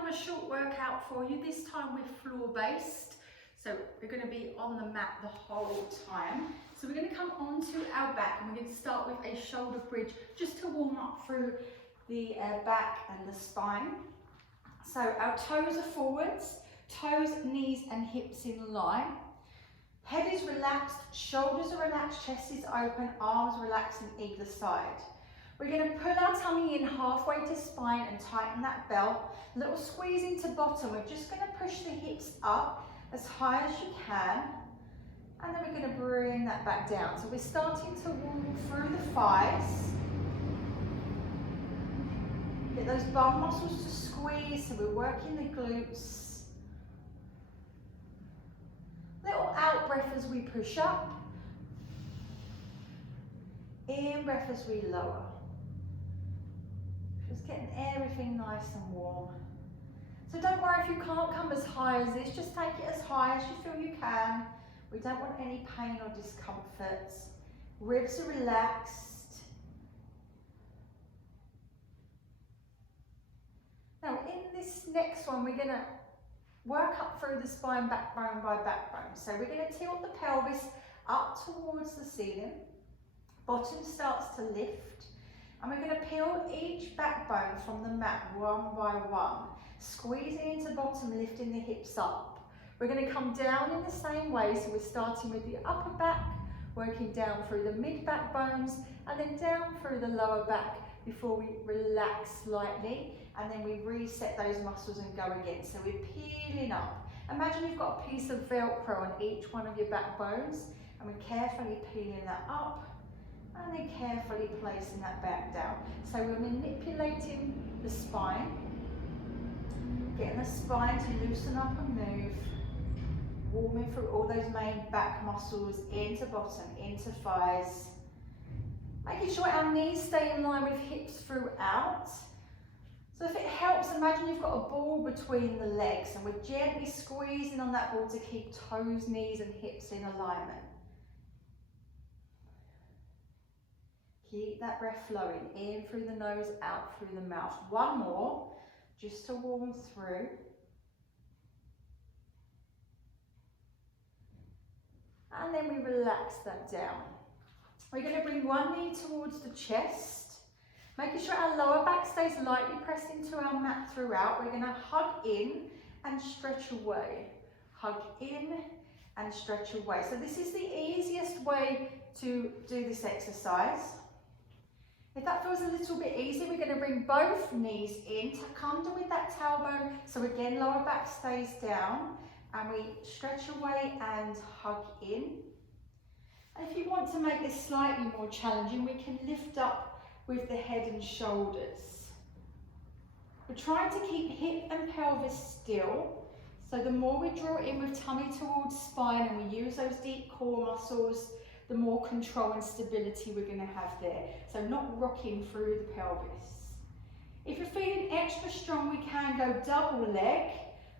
another short workout for you. This time we're floor based. So we're going to be on the mat the whole time. So we're going to come onto our back and we're going to start with a shoulder bridge just to warm up through the back and the spine. So our toes are forwards, toes, knees and hips in line. Head is relaxed, shoulders are relaxed, chest is open, arms relaxed on either side. We're going to pull our tummy in halfway to spine and tighten that belt. A little squeeze into bottom. We're just going to push the hips up as high as you can. And then we're going to bring that back down. So we're starting to warm through the thighs. Get those bum muscles to squeeze, so we're working the glutes. Little out breath as we push up. In breath as we lower. Just getting everything nice and warm. So don't worry if you can't come as high as this, just take it as high as you feel you can. We don't want any pain or discomfort. Ribs are relaxed. Now in this next one, we're gonna work up through the spine, backbone by backbone. So we're gonna tilt the pelvis up towards the ceiling. Bottom starts to lift. And we're going to peel each backbone from the mat one by one, squeezing into bottom, lifting the hips up. We're going to come down in the same way, so we're starting with the upper back, working down through the mid backbones, and then down through the lower back before we relax slightly, and then we reset those muscles and go again. So we're peeling up. Imagine you've got a piece of Velcro on each one of your backbones, and we're carefully peeling that up. And then carefully placing that back down. So we're manipulating the spine, getting the spine to loosen up and move, warming through all those main back muscles into bottom, into thighs. Making sure our knees stay in line with hips throughout. So if it helps, imagine you've got a ball between the legs and we're gently squeezing on that ball to keep toes, knees and hips in alignment. Keep that breath flowing in through the nose, out through the mouth. One more, just to warm through. And then we relax that down. We're going to bring one knee towards the chest, making sure our lower back stays lightly pressed into our mat throughout. We're going to hug in and stretch away. Hug in and stretch away. So this is the easiest way to do this exercise. If that feels a little bit easy, we're going to bring both knees in, tuck under with that tailbone. So again, lower back stays down and we stretch away and hug in. And if you want to make this slightly more challenging, we can lift up with the head and shoulders. We're trying to keep hip and pelvis still. So the more we draw in with tummy towards spine and we use those deep core muscles, the more control and stability we're going to have there. So not rocking through the pelvis. If you're feeling extra strong, we can go double leg,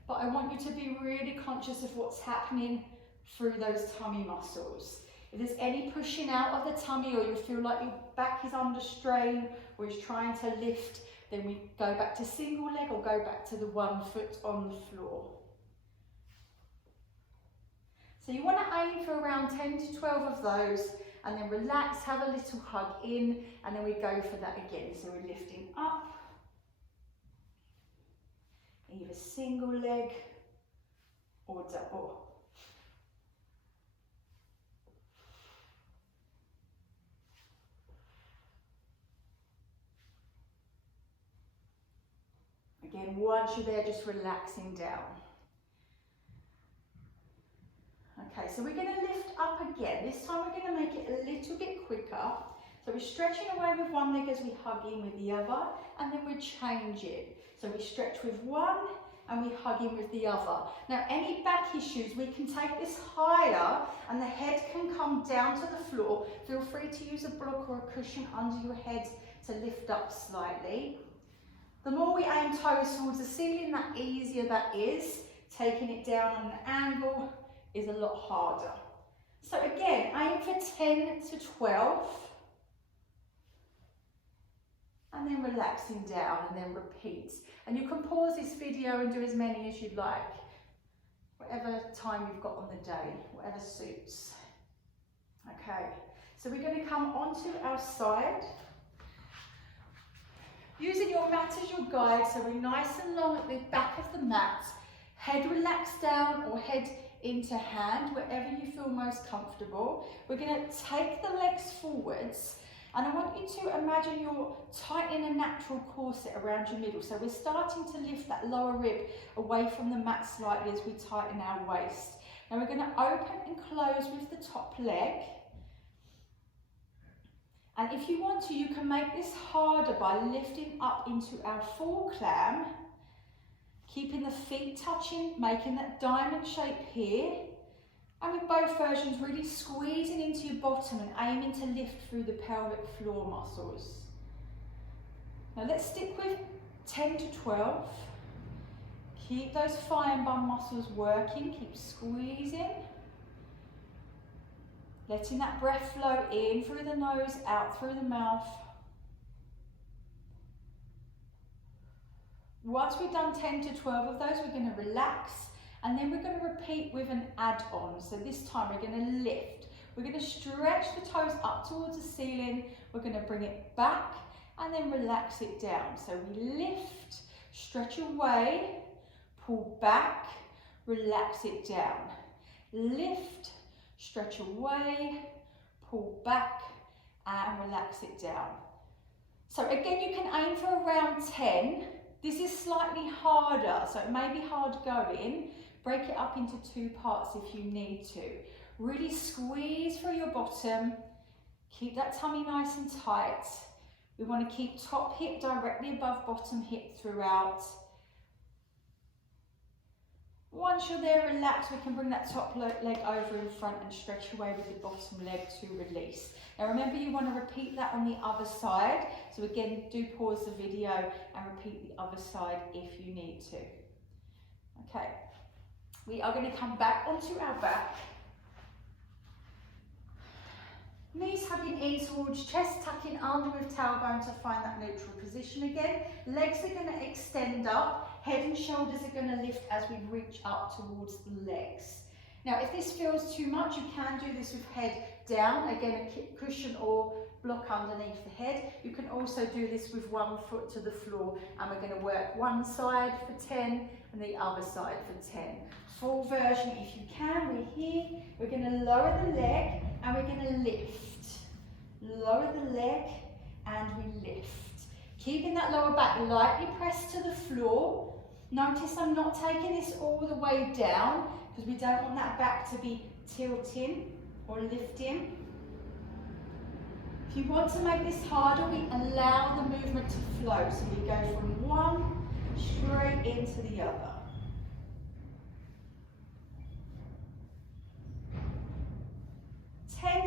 but I want you to be really conscious of what's happening through those tummy muscles. If there's any pushing out of the tummy or you feel like your back is under strain or is trying to lift, then we go back to single leg or go back to the 1 foot on the floor. So you want to aim for around 10 to 12 of those and then relax, have a little hug in, and then we go for that again. So we're lifting up, either single leg or double. Again, once you're there, just relaxing down. Okay, so we're going to lift up again. This time we're going to make it a little bit quicker. So we're stretching away with one leg as we hug in with the other, and then we change it. So we stretch with one and we hug in with the other. Now, any back issues, we can take this higher and the head can come down to the floor. Feel free to use a block or a cushion under your head to lift up slightly. The more we aim toes towards the ceiling, the easier that is. Taking it down on an angle is a lot harder. So again, aim for 10 to 12. and then relaxing down, and then repeat. And you can pause this video and do as many as you'd like, whatever time you've got on the day, whatever suits. Okay, so we're going to come onto our side, using your mat as your guide, so we're nice and long at the back of the mat, head relaxed down or head into hand, wherever you feel most comfortable. We're going to take the legs forwards, and I want you to imagine you're tightening a natural corset around your middle. So we're starting to lift that lower rib away from the mat slightly as we tighten our waist. Now we're going to open and close with the top leg. And if you want to, you can make this harder by lifting up into our full clam, keeping the feet touching, making that diamond shape here. And with both versions, really squeezing into your bottom and aiming to lift through the pelvic floor muscles. Now let's stick with 10 to 12. Keep those thigh and bum muscles working, keep squeezing. Letting that breath flow in through the nose, out through the mouth. Once we've done 10 to 12 of those, we're going to relax, and then we're going to repeat with an add-on. So this time we're going to lift. We're going to stretch the toes up towards the ceiling. We're going to bring it back and then relax it down. So we lift, stretch away, pull back, relax it down. Lift, stretch away, pull back and relax it down. So again, you can aim for around 10. This is slightly harder, so it may be hard going. Break it up into 2 parts if you need to. Really squeeze through your bottom. Keep that tummy nice and tight. We want to keep top hip directly above bottom hip throughout. Once you're there, relax. We can bring that top leg over in front and stretch away with the bottom leg to release. Now remember, you want to repeat that on the other side. So again, do pause the video and repeat the other side if you need to. Okay, we are going to come back onto our back. Knees hugging in towards chest, tucking under with tailbone to find that neutral position again. Legs are going to extend up, head and shoulders are going to lift as we reach up towards the legs. Now if this feels too much, you can do this with head down, again a cushion or block underneath the head. You can also do this with one foot to the floor, and we're going to work one side for 10 and the other side for 10. Full version if you can. We're here, we're going to lower the leg and we're going to lift. Lower the leg and we lift. Keeping that lower back lightly pressed to the floor. Notice I'm not taking this all the way down because we don't want that back to be tilting or lifting. If you want to make this harder, we allow the movement to flow. So we go from one straight into the other.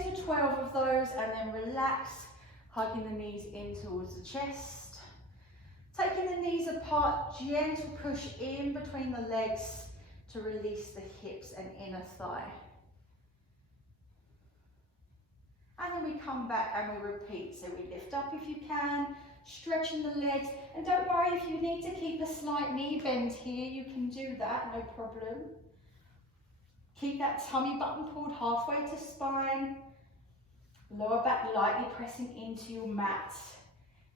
To 12 of those, and then relax, hugging the knees in towards the chest. Taking the knees apart, gentle push in between the legs to release the hips and inner thigh. And then we come back and we repeat. So we lift up if you can, stretching the legs. And don't worry if you need to keep a slight knee bend here, you can do that, no problem. Keep that tummy button pulled halfway to spine. Lower back lightly pressing into your mat.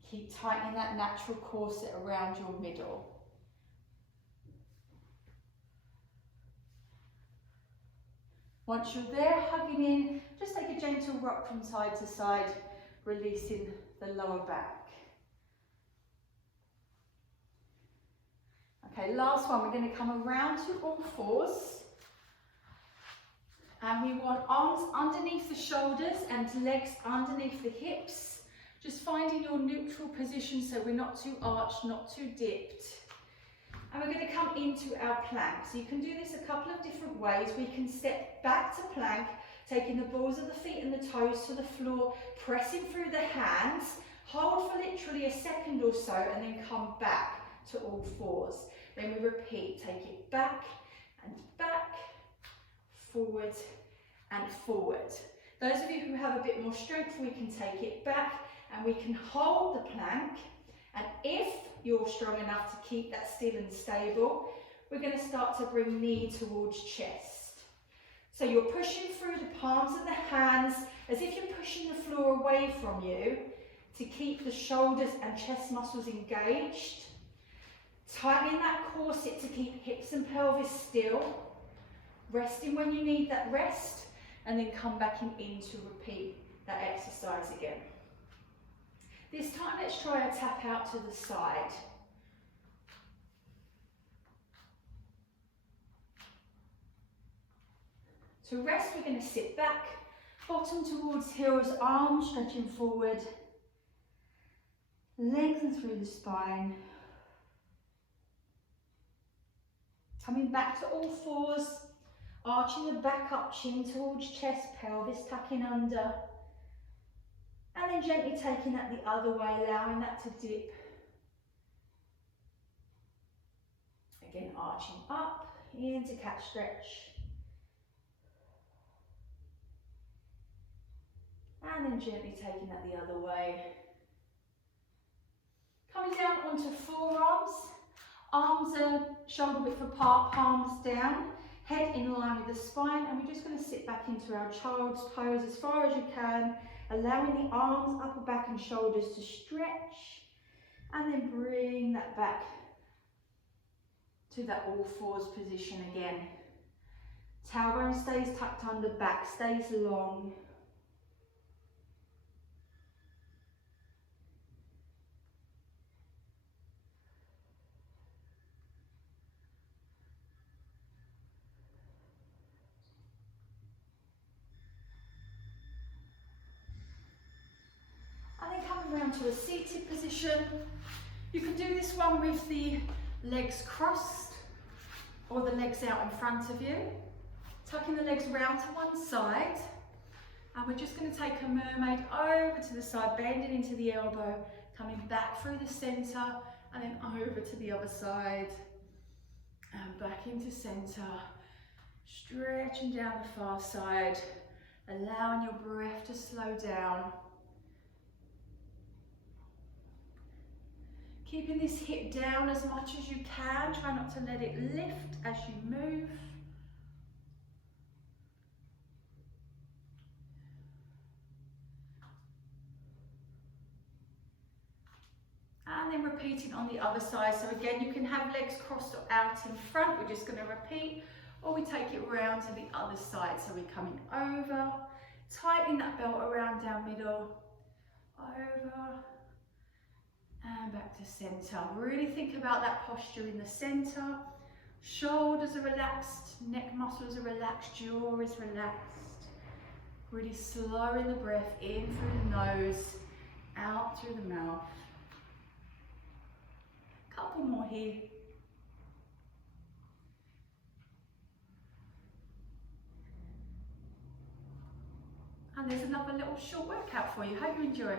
Keep tightening that natural corset around your middle. Once you're there, hugging in, just take a gentle rock from side to side, releasing the lower back. Okay, last one, we're going to come around to all fours. And we want arms underneath the shoulders and legs underneath the hips. Just finding your neutral position so we're not too arched, not too dipped. And we're going to come into our plank. So you can do this a couple of different ways. We can step back to plank, taking the balls of the feet and the toes to the floor, pressing through the hands, hold for literally a second or so, and then come back to all fours. Then we repeat, take it back and back, forward and forward. Those of you who have a bit more strength, we can take it back and we can hold the plank And if you're strong enough to keep that still and stable, we're going to start to bring knee towards chest. So you're pushing through the palms of the hands as if you're pushing the floor away from you to keep the shoulders and chest muscles engaged. Tightening that corset to keep hips and pelvis still. Resting when you need that rest, and then come back in to repeat that exercise again. This time let's try a tap out to the side. To rest, we're going to sit back, bottom towards heels, arms stretching forward, lengthen through the spine. Coming back to all fours, arching the back up, chin towards chest, pelvis tucking under. And then gently taking that the other way, allowing that to dip. Again, arching up, into cat stretch. And then gently taking that the other way. Coming down onto forearms. Arms are shoulder width apart, palms down. Head in line with the spine. And we're just going to sit back into our child's pose as far as you can. Allowing the arms, upper back and shoulders to stretch. And then bring that back to that all fours position again. Tailbone stays tucked under, back stays long. And then coming round to a seated position. You can do this one with the legs crossed or the legs out in front of you. Tucking the legs round to one side. And we're just going to take a mermaid over to the side, bending into the elbow, coming back through the centre, and then over to the other side. And back into centre. Stretching down the far side, allowing your breath to slow down. Keeping this hip down as much as you can. Try not to let it lift as you move. And then repeating on the other side. So again, you can have legs crossed or out in front. We're just going to repeat. Or we take it round to the other side. So we're coming over, tightening that belt around down middle, over, and back to centre. Really think about that posture in the centre. Shoulders are relaxed, neck muscles are relaxed, jaw is relaxed. Really slowing the breath in through the nose, out through the mouth. Couple more here. And there's another little short workout for you. Hope you enjoy.